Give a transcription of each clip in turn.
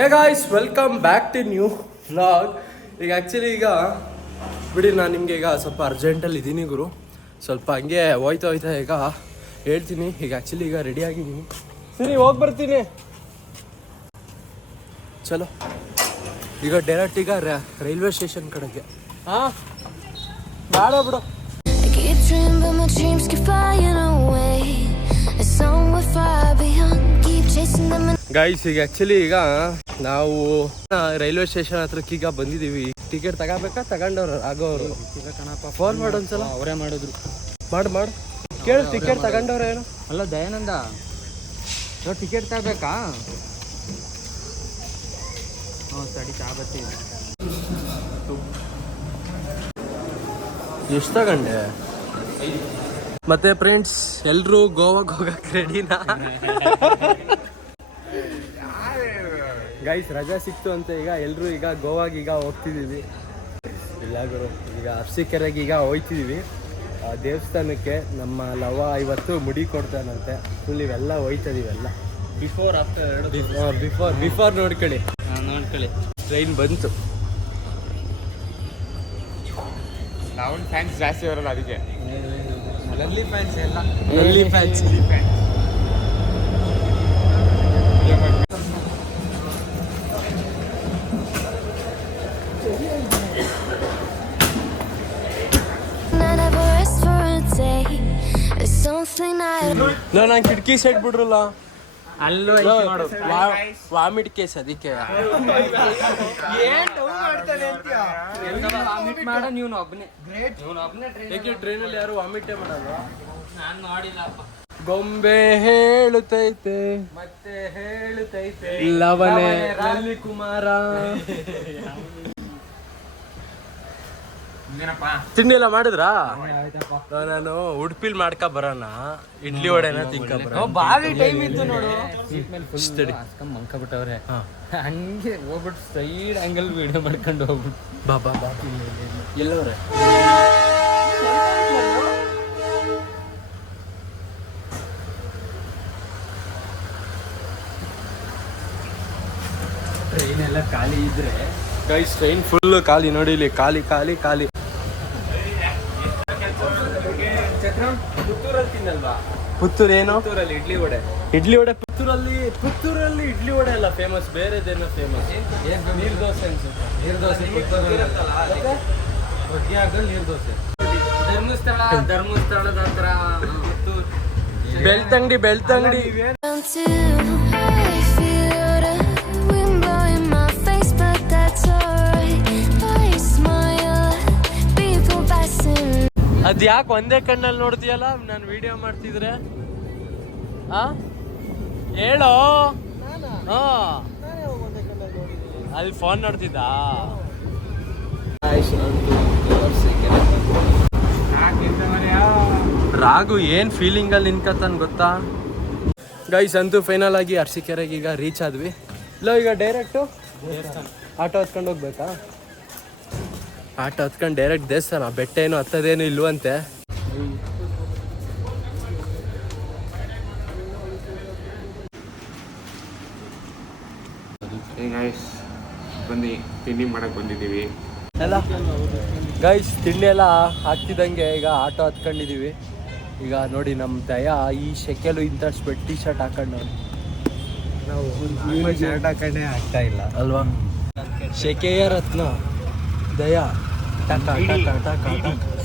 Hey guys, welcome back to new vlog. ಈಗ actually ಬಿಡಿ, ನಾನು ನಿಮಗೆ ಈಗ ಸ್ವಲ್ಪ ಅರ್ಜೆಂಟಲ್ಲಿ ಇದ್ದೀನಿ ಗುರು. ಸ್ವಲ್ಪ ಹಂಗೆ ಹೋಯ್ತಾ ಈಗ ಹೇಳ್ತೀನಿ. ಈಗ ಆ್ಯಕ್ಚುಲಿ ರೆಡಿ ಆಗಿದ್ದೀನಿ. ಸರಿ, ಹೋಗಿ ಬರ್ತೀನಿ. ಚಲೋ, ಈಗ ಡೈರೆಕ್ಟ್ ರೈಲ್ವೆ ಸ್ಟೇಷನ್ ಕಡೆಗೆ. ಹಾಂ, ಬೇಡ ಬಿಡು. ಗೈಸ್, ಈಗ ಆ್ಯಕ್ಚುಲಿ ನಾವು ರೈಲ್ವೆ ಸ್ಟೇಷನ್ ಹತ್ರಕ್ಕೆ ಬಂದಿದ್ದೀವಿ. ಟಿಕೆಟ್ ತಗೊಂಡವ್ರು ಆಗೋರು. ಫೋನ್ ಮಾಡು ಒಂದ್ಸಲ. ಅವರೇ ಮಾಡಿದ್ರು. ಮಾಡು ಕೇಳು. ಟಿಕೆಟ್ ತಗೊಂಡವ್ರ ಏನು? ಅಲ್ಲ ದಯಾನಂದ, ನಾವು ಟಿಕೆಟ್ ತಗೋಬೇಕಾ? ಹ್ಞೂ ಸರಿ, ತಗೋಬರ್ತೀವಿ. ಎಷ್ಟು ತಗೊಂಡೆ? ಮತ್ತೆ ಫ್ರೆಂಡ್ಸ್, ಎಲ್ಲರೂ ಗೋವಾಗೆ ಹೋಗಕ್ಕೆ ರೆಡಿನಾ? ಗೈಸ್, ರಜಾ ಸಿಕ್ತು ಅಂತ ಎಲ್ಲರೂ ಗೋವಾಗೆ ಹೋಗ್ತಿದ್ದೀವಿ. ಇಲ್ಲ ಗುರು, ಅರಸೀಕೆರೆಗೆ ಹೋಯ್ತಿದ್ದೀವಿ ದೇವಸ್ಥಾನಕ್ಕೆ. ನಮ್ಮ ಲವ ಇವತ್ತು ಮುಡಿ ಕೊಡ್ತಾನಂತೆ. ಫುಲ್ ಇವೆಲ್ಲ ಹೋಯ್ತದೀವೆಲ್ಲ. ಬಿಫೋರ್ ಆಫ್ಟರ್ ಬಿಫೋರ್ ನೋಡ್ಕೊಳ್ಳಿ. ಟ್ರೈನ್ ಬಂತು. ನಾವು ಫ್ಯಾನ್ಸ್ ಜಾಸ್ತಿ ಬರಲ್ಲ, ಅದಕ್ಕೆ ಲಲ್ಲಿ ಫ್ಯಾನ್ಸ್ ಎಲ್ಲ. ಲಲ್ಲಿ ಫ್ಯಾನ್ಸ್. ನಾನು ಕಿಟಕಿ ಸೈಡ್ ಬಿಡ್ರಲ್ಲ. ಅಲ್ಲೂ ವಾಮಿಟ್ ಕೇಸ್, ಅದಕ್ಕೆ ಮಾಡ. ನೀವು ಒಬ್ಬನೇ ಟ್ರೈನಲ್ಲಿ ಯಾರು ವಾಮಿಟೇ ಮಾಡಲ್ಲ. ನಾನು ನೋಡಿಲ್ಲಪ್ಪ. ಗೊಂಬೆ ಹೇಳುತ್ತೈತೆ ಮತ್ತೆ ಹೇಳುತ್ತೈತೆ ಲವನೇ ಲಲ್ಲಿ ಕುಮಾರ. ತಿಂಡಿ ಎಲ್ಲ ಮಾಡಿದ್ರಾ? ನಾನು ಉಡುಪಿಲ್ ಮಾಡ್ಕ ಬರೋಣ. ಇಡ್ಲಿ ವಡೆನ ತಿನ್ಕ ಬರೋಣ. ಬಾರಿ ಟೈಮ್ ಇತ್ತು ನೋಡು. ಮಂಕ ಬಿಟ್ಟವ್ರೆ. ಹಂಗೆ ಹೋಗ್ಬಿಟ್ಟು ಸೈಡ್ ಆಂಗಲ್ ವಿಡಿಯೋ ಮಾಡ್ಕೊಂಡು ಹೋಗ್ಬಿಟ್ಟು ಬಾಬಾ ಎಲ್ಲವ್ರೆ. ಟ್ರೈನ್ ಎಲ್ಲ ಖಾಲಿ ಇದ್ರೆ ಗೈಸ್, ಟ್ರೈನ್ ಫುಲ್ ಖಾಲಿ. ನೋಡಿ ಇಲ್ಲಿ ಖಾಲಿ. ಪುತ್ತೂರಲ್ಲಿ ತಿನ್ನಲ್ವಾ? ಪುತ್ತೂರು ಏನು? ಪುತ್ತೂರಲ್ಲಿ ಇಡ್ಲಿ ವಡೆ. ಪುತ್ತೂರಲ್ಲಿ ಇಡ್ಲಿ ವಡೆ ಅಲ್ಲ ಫೇಮಸ್, ಬೇರೆದೇನೋ ಫೇಮಸ್. ನೀರ್ ದೋಸೆ ಅನ್ಸುತ್ತೆ. ನೀರ್ ದೋಸೆ ಹೊಗೆ ಆಗಲ್ ನೀರ್ ದೋಸೆ. ಧರ್ಮಸ್ಥಳದ ಹತ್ರ ಪುತ್ತೂರು. ಬೆಳ್ತಂಗಡಿ. ಅದ್ ಯಾಕೆ ಒಂದೇ ಕಣ್ಣಲ್ಲಿ ನೋಡ್ತೀಯಲ್ಲ ನಾನು ವಿಡಿಯೋ ಮಾಡ್ತಿದ್ರೆ? ಹೇಳೋ. ಅಲ್ಲಿ ಫೋನ್ ನೋಡ್ತಿದ್ದ. ರಾಘು ಏನ್ ಫೀಲಿಂಗ್ ಅಲ್ಲಿ ನಿನ್ಕತ್ತಾನ ಗೊತ್ತಾ ಗೈಸ್? ಅಂತೂ ಫೈನಲ್ ಆಗಿ ಅರಸೀಕೆರೆಗೆ ರೀಚ್ ಆದ್ವಿ. ಇಲ್ಲ, ಈಗ ಡೈರೆಕ್ಟು ಆಟೋ ಹತ್ಕೊಂಡು ಹೋಗ್ಬೇಕಾ? ಆಟೋ ಹತ್ಕೊಂಡು ಡೈರೆಕ್ಟ್ ದೇವಸ್ಥಾನ. ಬೆಟ್ಟ ಏನು ಹತ್ತದೇನು ಇಲ್ವಂತೆ. ಬಂದು ತಿಂಡಿ ಮಾಡಕ್ ಬಂದಿದ್ದೀವಿ ಎಲ್ಲ ಗೈಸ್. ತಿಂಡಿ ಎಲ್ಲ ಹಾಕ್ತಿದ್ದಂಗೆ ಆಟೋ ಹತ್ಕೊಂಡಿದೀವಿ. ಈಗ ನೋಡಿ, ನಮ್ಮ ದಯಾ ಈ ಶೆಕೆಲು ಇಂಥ ಸ್ವೆಟ್ ಟಿ ಶರ್ಟ್ ಹಾಕೊಂಡು ನಾವು ಶರ್ಟ್ ಹಾಕೊಂಡೇ ಆಗ್ತಾ ಇಲ್ಲ ಅಲ್ವಾ? ಶೆಕೆಯ ರತ್ನ ದಯಾ.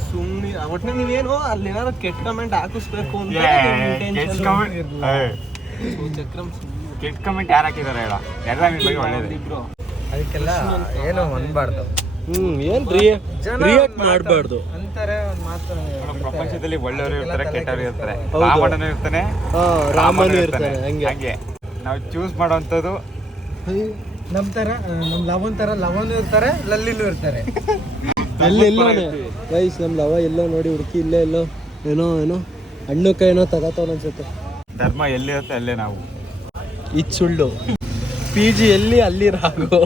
ಸುಮ್ಮನೆ ಒಟ್ಟಿನ ನೀವೇನು ಅಲ್ಲಿ ಏನಾದ್ರು ಕೆಟ್ಟ ಕಮೆಂಟ್ ಹಾಕಿಸ್ಬೇಕು ಅಂತ ಕೆಟ್ಟ ಕಮೆಂಟ್ ಯಾರು ಹಾಕಿದಾರೆ ಹೇಳ? ಎಲ್ಲ ನಿನ್ ಬಗ್ಗೆ ಒಳ್ಳೇದು. ಅದಕ್ಕೆಲ್ಲ ಏನು ಅನ್ಬಾರ್ದು. ಏನ್ ರಿಯಾಕ್ಟ್ ಮಾಡಬಾರ್ದು ಅಂತಾರೆ. ಒಂದು ಮಾತು, ಪ್ರಪಂಚದಲ್ಲಿ ಒಳ್ಳೆಯವರು ಇರ್ತಾರೆ, ಕೆಟ್ಟವರು ಇರ್ತಾರೆ. ಹೌದು. ರಾವಣನು ಇರ್ತಾನೆ, ರಾಮನು ಇರ್ತಾನೆ. ಹಂಗೆ ನಾವು ಚೂಸ್ ಮಾಡೋವಂಥದ್ದು. ನಮ್ಮ ತರ ನಮ್ಮ ಲವನ್ ತರ ಲವನು ಇರ್ತಾರೆ, ಲಲ್ಲಿನೂ ಇರ್ತಾರೆ. ಎಲ್ಲೋನೆ ಗೈಸ್, ನಮ್ಮ ಲವ ಎಲ್ಲೋ ನೋಡಿ ಹುಡುಕಿ. ಇಲ್ಲೇ ಎಲ್ಲೋ ಏನೋ ಹಣ್ಣು ಕೈ ಏನೋ ತಗೋತಾವ ಅನ್ಸುತ್ತೆ. ಧರ್ಮ ಎಲ್ಲಿರುತ್ತೆ ಅಲ್ಲೇ ನಾವು. ಇದು ಸುಳ್ಳು. PG ಎಲ್ಲಿ ಅಲ್ಲಿ ರಾಘು.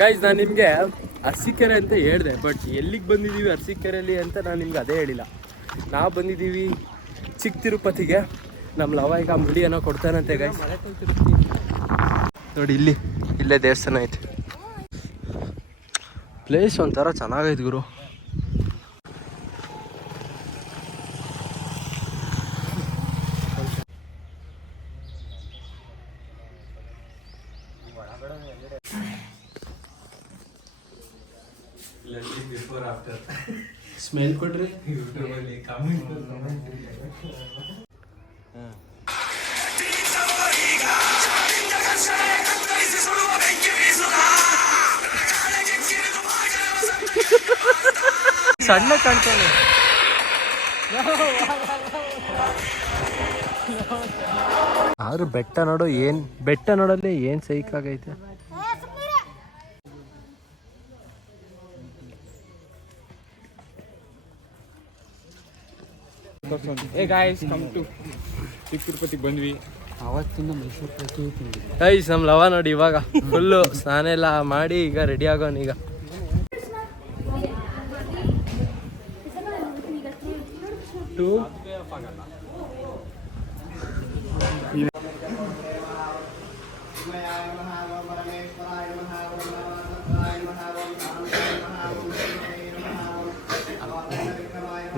ಗೈಸ್, ನಾನು ನಿಮಗೆ ಅರಸೀಕೆರೆ ಅಂತ ಹೇಳಿದೆ, ಬಟ್ ಎಲ್ಲಿಗೆ ಬಂದಿದ್ದೀವಿ ಅರಸೀಕೆರೆಯಲ್ಲಿ ಅಂತ ನಾನು ನಿಮ್ಗೆ ಅದೇ ಹೇಳಿಲ್ಲ. ನಾವು ಬಂದಿದ್ದೀವಿ ಚಿಕ್ಕ ತಿರುಪತಿಗೆ. ನಮ್ಮ ಲವ ಈಗ ಮುಡಿಯನ್ನು ಕೊಡ್ತಾನಂತೆ ಗೈಸ್. ನೋಡಿ ಇಲ್ಲೇ ದೇವಸ್ಥಾನ ಐತೆ. ಪ್ಲೇಸ್ ಒಂಥರ ಚೆನ್ನಾಗೈತೆ ಗುರು. ಬಿಫೋರ್ ಆಫ್ಟರ್ ಸ್ಮೆಲ್ ಕೊಡ್ರಿ ಯೂಟ್ಯೂಬಲ್ಲಿ ಕಮೆಂಟ್. ಸಣ್ಣ ಕಾಣ್ತಾನೆ. ಆದ್ರೂ ಬೆಟ್ಟ ನೋಡಲ್ಲಿ ಏನ್ ಸೈಕಾಗೈತೆ. ತಿರುಪತಿಗೆ ಬಂದ್ವಿ. ಅವತ್ತಿಂದ ಮೈಸೂರು ಪ್ರತಿ ಗೈಸ್ ನಮ್ಮ ಲವ ನೋಡಿ ಇವಾಗ ಫುಲ್ಲು ಸ್ನಾನ ಎಲ್ಲ ಮಾಡಿ ಈಗ ರೆಡಿ ಆಗೋನ್. ಈಗ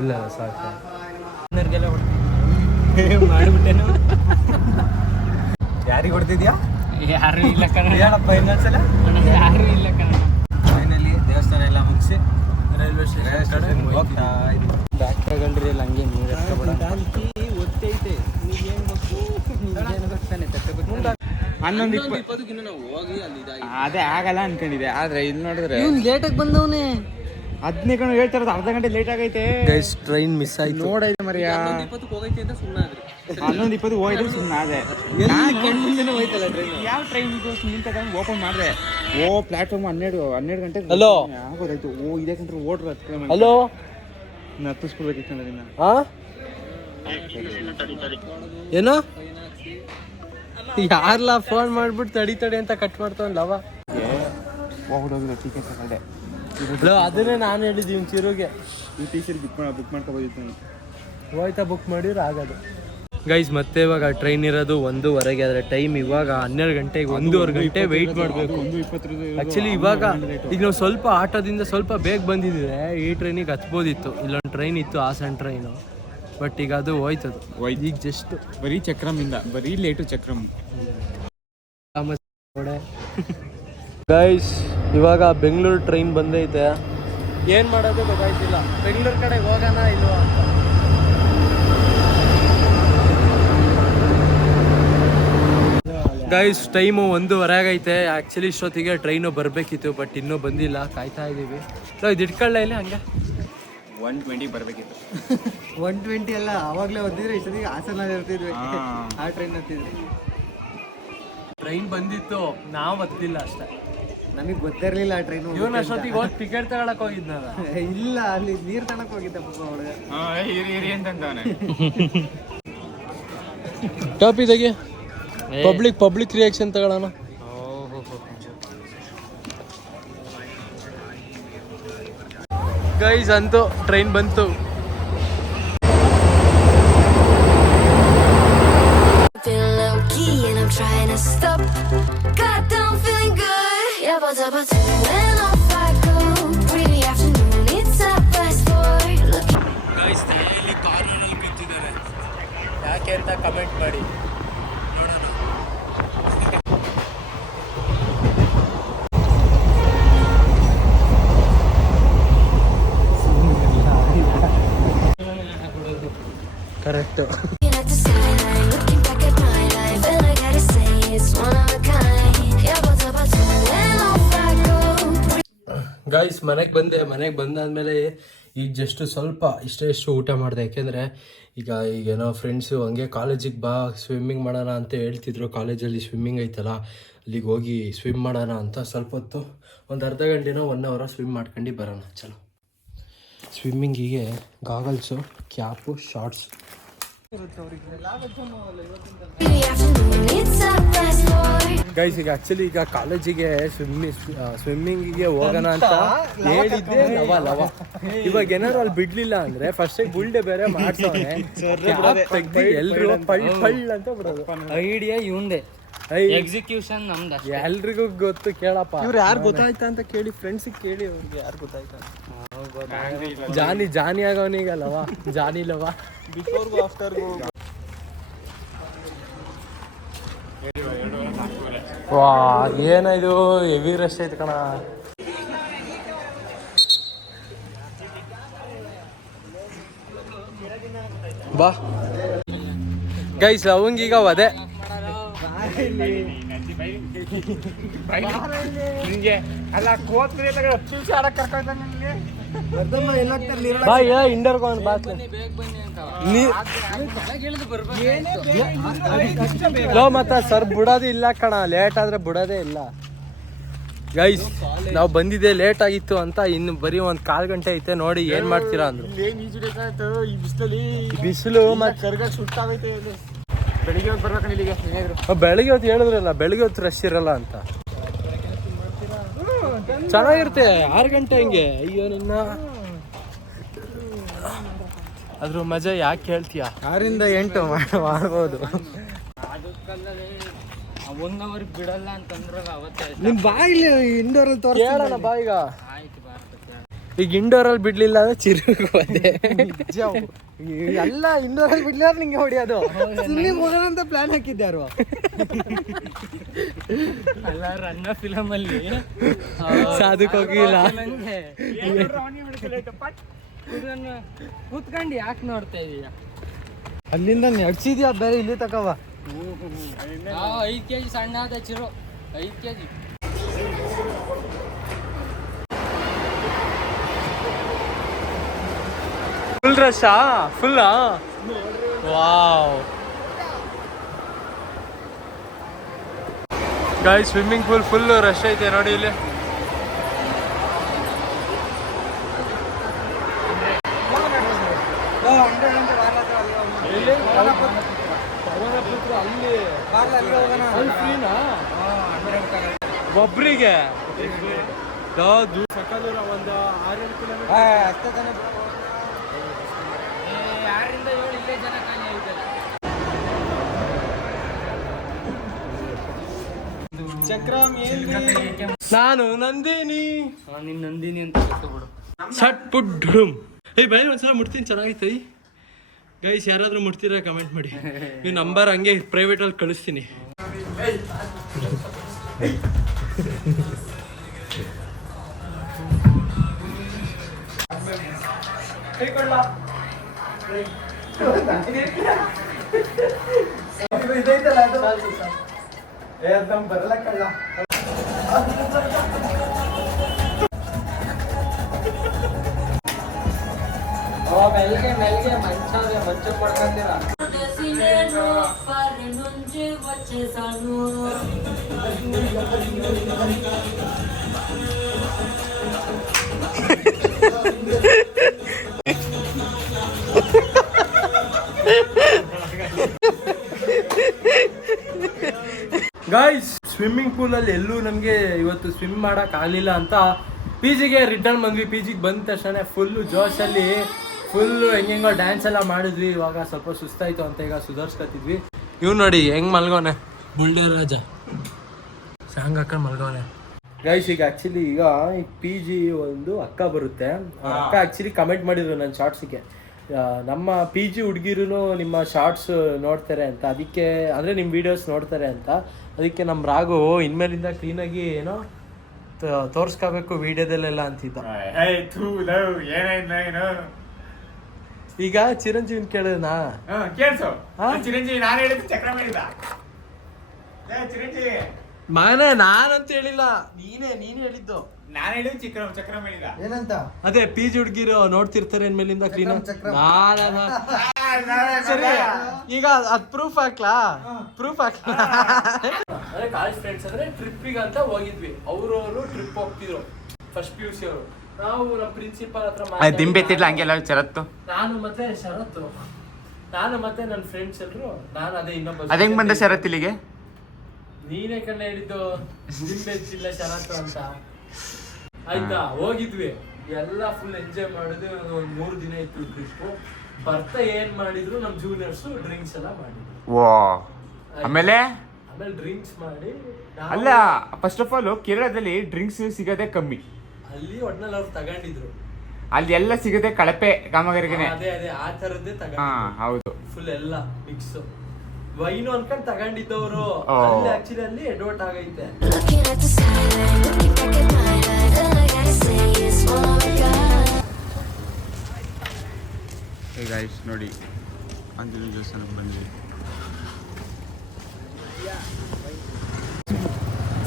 ಇಲ್ಲ ಸಾಕು ಮಾಡಿಬಿಟ್ಟೇನು. ಯಾರಿಗೆ ಹೊಡ್ತಿದ್ಯಾ? ಯಾರು ಇಲ್ಲ ಕಣ, ಹೇಳಪ್ಪ ಇನ್ನೊಂದ್ಸಲ. ಯಾರು ಇಲ್ಲ ಕಣ. ಫೈನಲಿ ದೇವಸ್ಥಾನ ಎಲ್ಲ ಮುಗಿಸಿ ರೈಲ್ವೆ ಸ್ಟೇಷನ್ ಹೋಗ್ತಾ ಇದ್ದೀವಿ. ಬ್ಯಾಗ್ ತಗೊಂಡ್ರಿ ಇಲ್ಲ ಹಂಗೆ ನೀರು ಒತ್ತೈತೆ. ಹನ್ನೊಂದು ಅದೇ ಆಗಲ್ಲ ಅನ್ಕೊಂಡಿದೆ, ಆದ್ರೆ ಇಲ್ಲಿ ನೋಡಿದ್ರೆ ಲೇಟಾಗಿ ಬಂದವನೇ. ಅದನ್ನೇ ಕಣ ಹೇಳ್ತಾ ಇರೋದು, ಅರ್ಧ ಗಂಟೆ ಲೇಟ್ ಆಗೈತೆ. ಗೈಸ್ ಟ್ರೈನ್ ಮಿಸ್ ಆಯ್ತು. ನೋಡೈತೆ ಮರಿಯಾ, 11:20 ಹೋಯ್ತು ಸುಮ್ಮನೆ ಅದೇ. ಯಾವ ಟ್ರೈನ್ ಇದು ನಿಂತ ಓಪನ್ ಮಾಡಿದೆ. ಪ್ಲಾಟ್ಫಾರ್ಮ್ 12 ಗಂಟೆ ಹಲೋ ಆಗೋದಾಯ್ತು. ಇದೇ ಕಂಡ್ರೆ ಓಡ್ರು ಹಲೋ ಹತ್ತಿಸ್ಕೊಳ್ಬೇಕಿತ್ತು ಅದನ್ನ. ಏನೋ ಯಾರ್ಲ ಫೋನ್ ಮಾಡ್ಬಿಟ್ಟು ತಡಿ ಅಂತ ಕಟ್ ಮಾಡ್ತಾವಲ್ಲವ. ಹೋಗ್ಬಿಡೋದು ಟಿಕೆಟ್ ತಗೊಂಡೆ. ಅದನ್ನೇ ನಾನು ಹೇಳಿದ್ದೀವಿ ಚಿರುಗೆ ಈ ಟೀಚರ್ ಬುಕ್ ಮಾಡ್ಕೋಬೋದಿತ್ತು ನಾನು. ಹೋಯ್ತಾ ಬುಕ್ ಮಾಡಿದ್ರೆ ಆಗೋದು. ಗೈಸ್ ಮತ್ತೆ ಇವಾಗ ಟ್ರೈನ್ ಇರೋದು 1:15, ಆದರೆ ಟೈಮ್ ಇವಾಗ 12 ಗಂಟೆಗೆ 1:15 ಗಂಟೆ ವೆಯ್ಟ್ ಮಾಡಬೇಕು. ಆ್ಯಕ್ಚುಲಿ ಇವಾಗ ಈಗ ನಾವು ಸ್ವಲ್ಪ ಆಟೋದಿಂದ ಸ್ವಲ್ಪ ಬೇಗ ಬಂದಿದ್ರೆ ಈ ಟ್ರೈನಿಗೆ ಹತ್ಬೋದಿತ್ತು. ಇಲ್ಲೊಂದು ಟ್ರೈನ್ ಇತ್ತು ಹಾಸನ ಟ್ರೈನು, ಬಟ್ ಈಗ ಅದು ಹೋಯ್ತದು. ಈಗ ಜಸ್ಟ್ ಬರೀ ಚಕ್ರಮಿಂದ ಬರೀ ಲೇಟು ಚಕ್ರಮ್. ಗೈಸ್ ಇವಾಗ ಬೆಂಗಳೂರು ಟ್ರೈನ್ ಬಂದೈತೆ. ಏನು ಮಾಡೋದು ಗೊತ್ತಾಯ್ತಿಲ್ಲ. ಬೆಂಗಳೂರು ಕಡೆಗೆ ಹೋಗೋಣ ಇಲ್ವಾ ಅಂತ. ಗೈಸ್ ಟೈಮು 1:15 ಆಗೈತೆ. ಆ್ಯಕ್ಚುಲಿ ಇಷ್ಟೊತ್ತಿಗೆ ಟ್ರೈನು ಬರಬೇಕಿತ್ತು, ಬಟ್ ಇನ್ನೂ ಬಂದಿಲ್ಲ. ಕಾಯ್ತಾ ಇದ್ದೀವಿ. ಇದು ಇಟ್ಕೊಳ್ಳ ಇಲ್ಲ ಹಂಗೆ 120 ಬರಬೇಕಿತ್ತು. 120 ಅಲ್ಲ, ಅವಾಗಲೇ ಓದಿದ್ರೆ ಇಷ್ಟೊತ್ತಿಗೆ ಹಾಸನಲ್ಲಿ ಇರ್ತಿದ್ವಿ. ಆ ಟ್ರೈನ್ ಹತ್ತಿದ್ವಿ. ಟ್ರೈನ್ ಬಂದಿತ್ತು, ನಾವು ಹತ್ತಿಲ್ಲ ಅಷ್ಟೇ. ನಮಗೆ ಗೊತ್ತಿರಲಿಲ್ಲ ಆ ಟ್ರೈನು. ಇವನು ಅಷ್ಟೊತ್ತಿಗೆ ಹೋಗಿ ಟಿಕೆಟ್ ತಗೊಳಕ್ ಹೋಗಿದ್ನಲ್ಲ. ಇಲ್ಲ, ಅಲ್ಲಿ ನೀರು ತಗೊಳಕ್ ಹೋಗಿದ್ದ ಪಾಪ ಒಳಗೆ. ಇರಿ ಅಂತಂದವನೆ. ಟಾಪ್ ಇದಾಗೆ ಪಬ್ಲಿಕ್ ರಿಯಾಕ್ಷನ್ ತಗೊಳ್ಳೋಣ. ಗೈಸ್ ಅಂತೂ ಟ್ರೈನ್ ಬಂತು. ಯಾಕೆ ಅಂತ ಕಮೆಂಟ್ ಮಾಡಿ ನೋಡೋಣ. ಕರೆಕ್ಟ್. ಗೈಸ್ ಮನೆಗೆ ಬಂದಾದ್ಮೇಲೆ ಈಗ ಜಸ್ಟ್ ಸ್ವಲ್ಪ ಇಷ್ಟು ಊಟ ಮಾಡಿದೆ. ಯಾಕೆಂದರೆ ಈಗೇನೋ ಫ್ರೆಂಡ್ಸು ಹಂಗೆ ಕಾಲೇಜಿಗೆ ಬಾ ಸ್ವಿಮ್ಮಿಂಗ್ ಮಾಡೋಣ ಅಂತ ಹೇಳ್ತಿದ್ರು. ಕಾಲೇಜಲ್ಲಿ ಸ್ವಿಮ್ಮಿಂಗ್ ಐತಲ್ಲ, ಅಲ್ಲಿಗೆ ಹೋಗಿ ಸ್ವಿಮ್ ಮಾಡೋಣ ಅಂತ ಸ್ವಲ್ಪ ಹೊತ್ತು, ಒಂದು ಅರ್ಧ ಗಂಟೆನೋ 1 ಅವರ್ ಸ್ವಿಮ್ ಮಾಡ್ಕೊಂಡು ಬರೋಣ. ಚಲೋ ಸ್ವಿಮ್ಮಿಂಗಿಗೆ ಗಾಗಲ್ಸು, ಕ್ಯಾಪು, ಶಾರ್ಟ್ಸ್. ಗೈಸ್ ಈಗ ಆಕ್ಚುಲಿ ಈಗ ಕಾಲೇಜಿಗೆ ಸ್ವಿಮ್ಮಿಂಗಿಗೆ ಹೋಗೋಣ ಅಂತ ಹೇಳಿದ್ದೆ ಲವ ಇವಾಗ ಏನಾದ್ರು ಅಲ್ಲಿ ಬಿಡ್ಲಿಲ್ಲ ಅಂದ್ರೆ ಫಸ್ಟ್ ಗುಲ್ಡೆ ಬೇರೆ ಮಾಡ್ಸೋನೆ ತೆಗ್ದು ಎಲ್ರು ಪಳ್ ಅಂತ ಬಿಡೋದು. ಐಡಿಯಾ ಇವಂದೆ, ಎಕ್ಸಿಕ್ಯೂಷನ್ ನಮ್ದು. ಎಲ್ರಿಗೂ ಗೊತ್ತು ಕೇಳಪ್ಪ. ಇವ್ರು ಯಾರು ಗೊತ್ತಾಯ್ತಾ ಅಂತ ಕೇಳಿ, ಫ್ರೆಂಡ್ಸಿಗೆ ಕೇಳಿ ಅವ್ರಿಗೆ ಯಾರು ಗೊತ್ತಾಯ್ತಾ. ಜಾನಿ ಆಗೋನೀಗ ಲವ, ಜಾನಿ ಲವ. ಬಿಫೋರ್ಗೂ ಆಫ್ಟರ್ಗೂ ವಾ ಏನಿದು ಹೆವಿ ರಶ್ ಐತೆ ಕಣ. ಬಾ ಗೈಸ್ ಅವಂಗೀಗ ಅದೇ ಅಲ್ಲ ಕೋತ್ರಿ ಹತ್ತು ನಿಮಿಷ ಆಡಕ್ ಕರ್ಕೊಂಡ ನಿನ್ಗೆ ಬಾಯ್ ಇಂಡೋರ್ ಬಾತ್ ಮತ್ತ ಸರ್ ಬಿಡೋದು ಇಲ್ಲ ಕಣ, ಲೇಟ್ ಆದ್ರೆ ಬಿಡೋದೇ ಇಲ್ಲ. ಗೈಸ್ ನಾವು ಬಂದಿದ್ದೆ ಲೇಟ್ ಆಗಿತ್ತು ಅಂತ ಇನ್ನು ಬರೀ ಒಂದ್ 1/4 ಗಂಟೆ ಐತೆ. ನೋಡಿ ಏನ್ ಮಾಡ್ತೀರಾ ಅಂದ್ರು. ಬಿಸಿಲು ಮತ್ತೆ ಸುಟ್ಟಾಗೈತೆ. ಬೆಳಿಗ್ಗೆ ಹೊತ್ತು ಬರ್ಬೇಕಣ್ಣ ಇಲ್ಲಿಗೆ. ಬೆಳಿಗ್ಗೆ ಹೊತ್ತು ಹೇಳಿದ್ರಲ್ಲ, ಬೆಳಿಗ್ಗೆ ಹೊತ್ತು ರಶ್ ಇರಲ್ಲ ಅಂತ. ಚೆನ್ನಾಗಿರುತ್ತೆ 6 ಗಂಟೆ ಹಂಗೆ. ಅಯ್ಯೋ ನಿನ್ನ ಅದ್ರ ಮಜಾ ಯಾಕೆ ಹೇಳ್ತೀಯ? 6 ರಿಂದ 8 ಮಾಡ್ಬೋದು. 1 ಅವರ್ ಬಿಡಲ್ಲ ಅಂತಂದ್ರಲ್ಲ ಅವತ್ತೇ. ನಿಮ್ ಬಾಯಿಲಿ ಇಂಡೋರ್ ಅಲ್ಲಿ ಕೇಳೋಣ ಬಾ. ಈಗ ಆಯ್ತು ಈಗ ಇಂಡೋರ್ ಅಲ್ಲಿ ಬಿಡ್ಲಿಲ್ಲ ಅಂದ್ರೆ ಚಿರುಗು ಅದೇ ಎಲ್ಲ ಇಂಡೋರ್ ಅಲ್ಲಿ ಬಿಡ್ಲಾರ ನಿಂಗೆ ಹೊಡಿಯೋದು. ಸ್ವಿಮ್ಮಿಂಗ್ ಹೋಗೋಣ ಅಂತ ಪ್ಲಾನ್ ಹಾಕಿದ್ಯಾರು. ಅಲ್ಲ ರನ್ನ ಫಿಲಮ್ ಅಲ್ಲಿ ಸಾಧಕ್ ಹೋಗಿಲ್ಲ. ಕೂತ್ಕೊಂಡು ಯಾಕೆ ನೋಡ್ತಾ ಇದೀಯ? ಅಲ್ಲಿಂದ ನಡ್ಸಿದ್ಯಾ ಬೇರೆ ಇಲ್ಲಿ ತಕವ. 5 kg ಸಣ್ಣ ಆದ ಚಿರು, 5 kg. ಫುಲ್ ರಶಾ? ಫುಲ್ಲಾ? Wow guys, swimming pool full rush ಐತೆ ನೋಡಿ ಇಲ್ಲಿ. ಒಬ್ರಿಗೆ ಸಕ್ಕದೂರ ಒಂದು 6-7 ಕಿಲೋಮೀಟರ್. 6 ರಿಂದ 7 ಇಲ್ಲೇ ಜನ ಖಾಲಿ ಆಯ್ತಲ್ಲ. ನಾನು ನಂದಿನಿ. ನಿನ್ ನಂದಿನಿ ಅಂತ ಗೊತ್ತು ಬಿಡು. ಸಟ್ ಪುಟ್ ಢುಮ್. ಬೈ ಒಂದ್ಸಲ ಮುಟ್ತೀನಿ, ಚೆನ್ನಾಗೈತೆ. ಗೈಸ್ ಯಾರಾದ್ರೂ ಮುಟ್ತೀರಾ ಕಮೆಂಟ್ ಮಾಡಿ. ಈ ನಂಬರ್ ಹಂಗೆ ಪ್ರೈವೇಟ್ ಅಲ್ಲಿ ಕಳಿಸ್ತೀನಿ. ಬರಲಕ್ಕಲ್ಲ ಮೆಲ್ಗೆ ಮಂಚ ಪಡ್ಕೊಂತೀರ. ಗಾಯ್ಸ್ ಸ್ವಿಮ್ಮಿಂಗ್ ಪೂಲಲ್ಲಿ ಎಲ್ಲೂ ನಮಗೆ ಇವತ್ತು ಸ್ವಿಮ್ ಮಾಡಕ್ ಆಗಲಿಲ್ಲ ಅಂತ PGಗೆ ರಿಟರ್ನ್ ಬಂದ್ವಿ. PGಗೆ ಬಂದ ತಕ್ಷಣ ಫುಲ್ಲು ಜೋಶಲ್ಲಿ ಫುಲ್ಲು ಹೆಂಗೆಂಗೋ ಡ್ಯಾನ್ಸ್ ಎಲ್ಲ ಮಾಡಿದ್ವಿ. ಇವಾಗ ಸ್ವಲ್ಪ ಸುಸ್ತಾಯ್ತು ಅಂತ ಈಗ ಸುಧಾರಿಸ್ಕೊತಿದ್ವಿ. ಇವ್ ನೋಡಿ ಹೆಂಗ್ ಮಲ್ಗೋನೆ ಬುಲ್ಡರ್ ರಾಜ, ಸಾಂಗ್ ಹಾಕೊಂಡು ಮಲ್ಗೋನೆ. ಗೈಸ್ ಈಗ ಆ್ಯಕ್ಚುಲಿ ಈಗ PG ಒಂದು ಅಕ್ಕ ಬರುತ್ತೆ. ಅಕ್ಕ ಆ್ಯಕ್ಚುಲಿ ಕಮೆಂಟ್ ಮಾಡಿದ್ರು ನನ್ನ ಶಾರ್ಟ್ಸಿಗೆ, ನಮ್ಮ PG ಹುಡುಗಿರು ನಿಮ್ಮ ಶಾರ್ಟ್ಸ್ ನೋಡ್ತಾರೆ ಅಂತ, ಅದಕ್ಕೆ ಅಂದರೆ ನಿಮ್ಮ ವೀಡಿಯೋಸ್ ನೋಡ್ತಾರೆ ಅಂತ. ಅದಕ್ಕೆ ನಮ್ಮ ರಾಘು ಇನ್ಮೇಲಿಂದ ಕ್ಲೀನಾಗಿ ಏನೋ ತೋರ್ಸ್ಕೋಬೇಕು ವೀಡಿಯೋದಲ್ಲೆಲ್ಲ ಅಂತಿದ್ದ. ಈಗ ಚಿರಂಜೀವಿನ ಕೇಳಿದ್ನಾ? ಕೇಳ್ಸು. ಚಿರಂಜೀವಿ ನಾನು ಹೇಳಿದ್ದು ಚಕ್ರ ಮಾಡಿದ. ಚಿರಂಜೀವಿ ಮಗನೇ ನಾನಂತ ಹೇಳಿಲ್ಲ, ನೀನೇ ಹೇಳಿದ್ದು. ನಾನು ಹೇಳಿದ್ದು ಚಕ್ರ ಮಾಡಿದ ಏನಂತ? ಅದೇ PG ಹುಡುಗಿರು ನೋಡ್ತಿರ್ತಾರೆ ಇನ್ಮೇಲಿಂದ ಕ್ಲೀನ್. ಸರಿ ಈಗ ಅದ್ ಪ್ರೂಫ್ ಹಾಕ್ಲಾ? ಅದೇ ಕಾಲೇಜ್ ಫ್ರೆಂಡ್ಸ್ ಅಂದ್ರೆ ಟ್ರಿಪ್ಪಿಗೆ ಅಂತ ಹೋಗಿದ್ವಿ. ಅವರು ಟ್ರಿಪ್ ಹೋಗ್ತಿದ್ರು ಫಸ್ಟ್ PUC ಅವರು. ನಾವು ನಮ್ಮ ಪ್ರಿನ್ಸಿಪಾಲ್ ಹತ್ರ ದಿಂಬೆ ತಿರ್ಲ ಹಂಗೆಲ್ಲ ಶರತ್ತು. ನಾನು ಮತ್ತೆ ಶರತ್ತು ನಾನು ಮತ್ತೆ ನನ್ನ ಫ್ರೆಂಡ್ಸ್ ಎಲ್ಲರೂ ನಾನು ಅದೇ ಇನ್ನೊಬ್ಬ ಅದ್ ಹೆಂಗ್ ಬಂದೆ ಶರತ್ ಇಲ್ಲಿಗೆ? ನೀನೇ ಕಣ್ಣ ಹೇಳಿದ್ದು ನಿಂಬೆಚ್ಚಿಲ್ಲ ಶರತ್ತು ಅಂತ ಆಯ್ತಾ. ಹೋಗಿದ್ವಿ ಎಲ್ಲ ಫುಲ್ ಎಂಜಾಯ್ ಮಾಡಿದ್ವಿ. ಒಂದು 3 ದಿನ ಇತ್ತು ಟ್ರಿಪ್. ಬರ್ತಾ ಏನ್ ಮಾಡಿದ್ರು ನಮ್ ಜೂನಿಯರ್ಸ್ ಡ್ರಿಂಕ್ಸ್ ಎಲ್ಲ ಮಾಡಿದ್ರು. ವಾ ಆಮೇಲೆ ಡ್ರಿಂಕ್ಸ್ ಮಾಡಿ ಅಲ್ಲ, ಫಸ್ಟ್ ಆಫ್ ಆಲ್ ಕೇರಳದಲ್ಲಿ ಡ್ರಿಂಕ್ಸ್ ಸಿಗೋದೇ ಕಮ್ಮಿ. ಅಲ್ಲಿ ಒಟ್ನಲ್ಲಿ ಅವ್ರು ತಗೊಂಡಿದ್ರು. ಅಲ್ಲಿ ಎಲ್ಲ ಸಿಗದೆ ಕಳಪೆ ಕಾಮಗಾರಿಗೆನೆ. ಅದೇ ಆ ತರದ್ದೇ ಹಾ ತಗೊಂಡಿದ್ರು. ಹೌದು. ಫುಲ್ ಎಲ್ಲ ಮಿಕ್ಸ್ ವೈನು ಅನ್ಕೊಂಡ್ ತಗೊಂಡಿದ್ದವ್ರು. ಓ. ಅಲ್ಲಿ ಆಕ್ಚುಲಿ ಅಲ್ಲಿ ಎಡವಟ್ ಆಗೈತೆ. Looking at the skyline, looking back at my life, all I gotta say is, oh my God. Hey guys, ನೋಡಿ ಆಂಜನೇಯ ದೇವಸ್ಥಾನಕ್ಕೆ ಬಂದ್ವಿ.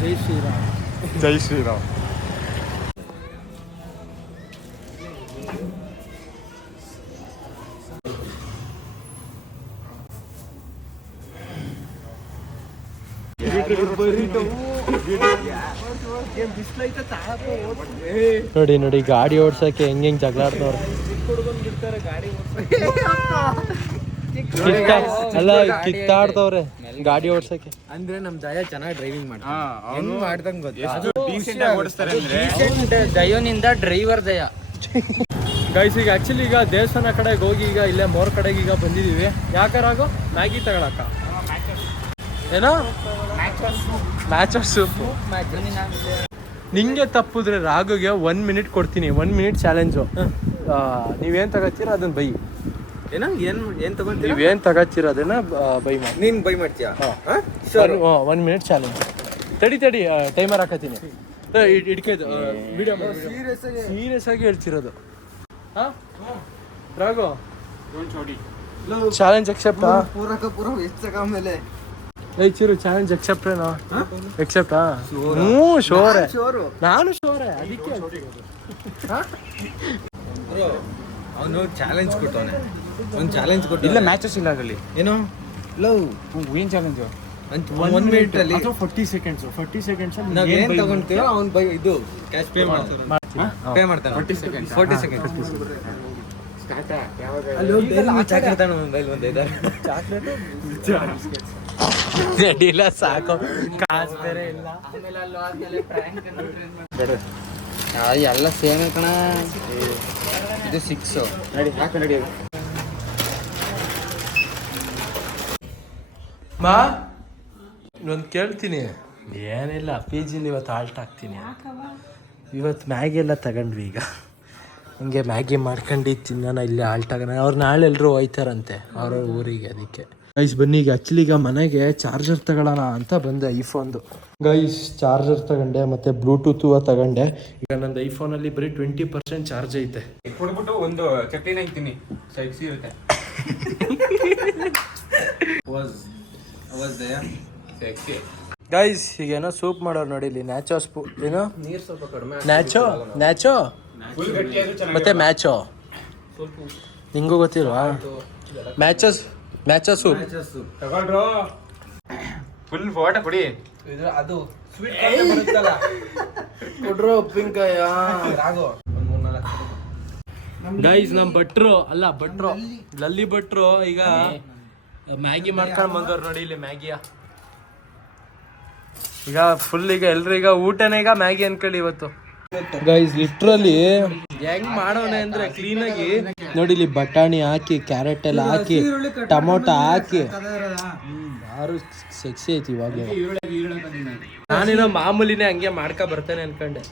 ಜೈ ಶ್ರೀರಾಮ್. ಜೈ ಶ್ರೀರಾಮ್. ನೋಡಿ ಗಾಡಿ ಓಡ್ಸಕ್ಕೆ ಹೆಂಗ್ ಜಗಳ ಆಡ್ತವ್ರೆ. ಅಲ್ಲ ಕಿತ್ತಾಡ್ತವ್ರೆ ಗಾಡಿ ಓಡ್ಸಕ್ಕೆ. ಅಂದ್ರೆ ನಮ್ ದಯ ಚೆನ್ನಾಗಿ ಡ್ರೈವಿಂಗ್ ಅವನು ಮಾಡ್ದಂಗ್ ಗೊತ್ತಾ? ಡೀಸೆಂಟ್ ಆಗಿ ಓಡಿಸ್ತಾರೆ ಅಂದ್ರೆ. ದಯೋನಿಂದ ಡ್ರೈವರ್ ದಯ. ಗೈಸ್ ಈಗ ಆಕ್ಚುಲಿ ಈಗ ದೇವಸ್ಥಾನ ಕಡೆಗೆ ಹೋಗಿ ಈಗ ಇಲ್ಲೇ ಮೋರ್ ಕಡೆಗೆ ಈಗ ಬಂದಿದೀವಿ. ಯಾಕಾರಾಗೋ ಮ್ಯಾಗಿ ತಗೊಳಕ ಏನೋ ಮ್ಯಾಚ್ ಆಫ್ ಸೂಪ್. ನಿಂಗೆ ತಪ್ಪಿದ್ರೆ ರಾಘುಗೆ 1 ಮಿನಿಟ್ ಕೊಡ್ತೀನಿ. 1 ಮಿನಿಟ್ ಚಾಲೆಂಜು. ನೀವೇನ್ ತಗೋತೀರಾ ಅದನ್ನ ಬೈ. ಏನ್ ತಗೊಂತೀವಿ? ನೀವೇನ್ ತಗೋತೀರ ಅದನ್ನ ಬೈ ಮಾಡಿ. ನೀನ್ ಬೈ ಮಾಡ್ತೀಯಾ? 1 ಮಿನಿಟ್ ಚಾಲೆಂಜ್. ತಡಿ ಟೈಮರ್ ಹಾಕತ್ತೀನಿ. ಇಡ್ಕೈದು ವಿಡಿಯೋ ಸೀರಿಯಸ್ ಆಗಿ ಹೇಳ್ತಿರೋದು. Raghu challenge accept. ಪೂರ ವೆಚ್ಚ ಆಮೇಲೆ ಚಿರು ಚಾಲೆಂಜ್ ಅಕ್ಸೆಪ್ಟೇನಾ? ಅಕ್ಸೆಪ್ಟಾ? ಹ್ಞೂ ಶೋರೆ. ಶೋರು ನಾನು ಶೋರೆ. ಅದಕ್ಕೆ ಅವನು ಚಾಲೆಂಜ್ ಕೊಟ್ಟವನೆ. ಒಂದು ಚಾಲೆಂಜ್ ಕೊಟ್ಟ. ಇಲ್ಲ ಮ್ಯಾಚಸ್ ಇಲ್ಲ ಅದರಲ್ಲಿ. ಏನೋ ಲವ್ ಏನ್ ಚಾಲೆಂಜ್? 1 ಮಿನಿಟ್ ಅಲ್ಲಿ 40 ಸೆಕೆಂಡ್ಸ್ ನಾವ್ ಏನ್ ತಗೊಂತೀವೋ ಅವ್ನು ಬೈ ಇದು ಕ್ಯಾಶ್ ಪೇ ಮಾಡ್ತಾನೆ. 40 ಸೆಕೆಂಡ್ ಅಲ್ಲಿ ಹೋಗಿ ಚಾಕ್ಲೇಟ್ ಅಡಿಲ್ಲ ಸಾಕು. ಕಾಸು ಬೇರೆ ಇಲ್ಲ. ಎಲ್ಲ ಸೇಮ್ ಕಣ. ಇದು 6 ನಡಿ. ಮಾ ಒಂದು ಕೇಳ್ತೀನಿ. ಏನಿಲ್ಲ PGಲಿ ಇವತ್ತು ಆಲ್ಟ್ ಹಾಕ್ತೀನಿ. ಇವತ್ತು ಮ್ಯಾಗಿ ಎಲ್ಲ ತಗೊಂಡ್ವಿ. ಈಗ ಹಿಂಗೆ ಮ್ಯಾಗಿ ಮಾಡ್ಕೊಂಡು ತಿನ್ನೋಣ ಇಲ್ಲೇ ಆಲ್ಟ್ ಆಗೋಣ. ಅವ್ರು ನಾಳೆ ಎಲ್ಲರೂ ಹೋಯ್ತಾರಂತೆ ಅವ್ರ ಊರಿಗೆ. ಅದಕ್ಕೆ ಗೈಸ್ ಬನ್ನಿ ಈಗ ಆ್ಯಕ್ಚುಲಿ ಈಗ ಮನೆಗೆ ಚಾರ್ಜರ್ ತಗೊಳ್ಳೋಣ ಅಂತ ಬಂದೆ. ಐಫೋನ್ದು ಗೈಸ್ ಚಾರ್ಜರ್ ತಗೊಂಡೆ ಮತ್ತು ಬ್ಲೂಟೂತ್ ತಗೊಂಡೆ. ಈಗ ನಂದು ಐಫೋನಲ್ಲಿ ಬರೀ 20% ಚಾರ್ಜ್ ಐತೆ. ಕೊಡ್ಬಿಟ್ಟು ಒಂದು ಚಟ್ನಿ ತಿನ್ನಿ ಸೈಕ್ಸಿ ಇರುತ್ತೆ. ಸೆಕ್ಸಿ ಗೈಸ್ ಈಗ ಏನೋ ಸೂಪ್ ಮಾಡೋರು ನೋಡಿ ಇಲ್ಲಿ. ನ್ಯಾಚೋ ಸ್ಪೂ ಏನೋ ನೀರು ಸ್ವಲ್ಪ ಕಡಿಮೆ. ನ್ಯಾಚೋ ಫುಲ್ ಗಟ್ಟಿಯಾದ್ರು ಚೆನ್ನಾಗಿ. ಮತ್ತೆ ಮ್ಯಾಚೋ ನಿಂಗೂ ಗೊತ್ತಿಲ್ವಾ? Macho soup ತಗೊಳ್ರು. ಫುಲ್ ಫೋಟೋ ಕೊಡಿ. ಅದು ಸ್ವೀಟ್ ಬರುತ್ತಲ್ಲ ಕೊಡ್ರು ಉಪ್ಪಿನಕಾಯ ರಾಗು. ಒಂದು 3-4 ಗೈಸ್ ನಮ್ಮ ಭಟ್ರು ಲಲ್ಲಿ ಭಟ್ರು ಈಗ ಮ್ಯಾಗಿ ಮಾಡ್ಕೊಂಡು ಬಂದವ್ರು ನೋಡಿ ಇಲ್ಲಿ. ಮ್ಯಾಗಿಯ ಈಗ ಫುಲ್ ಈಗ ಎಲ್ರು ಈಗ ಊಟನೇ ಈಗ ಮ್ಯಾಗಿ ಅನ್ಕೊಳ್ಳಿ ಇವತ್ತು. ಗೈಸ್ ಲಿಟ್ರಲಿ ಹೆಂಗ್ ಮಾಡೋಣ ಅಂದ್ರೆ ಕ್ಲೀನಾಗಿ ನೋಡಿ ಇಲ್ಲಿ ಬಟಾಣಿ ಹಾಕಿ, ಕ್ಯಾರೆಟ್ ಎಲ್ಲ ಹಾಕಿ, ಟೊಮೊಟೊ ಹಾಕಿ ಯಾರು ಸೆಕ್ಸಿ ಐತಿ ಇವಾಗ. ನಾನೇನೋ ಮಾಮೂಲಿನೇ ಹಂಗೆ ಮಾಡ್ಕೊ ಬರ್ತೇನೆ ಅನ್ಕೊಂಡೆ.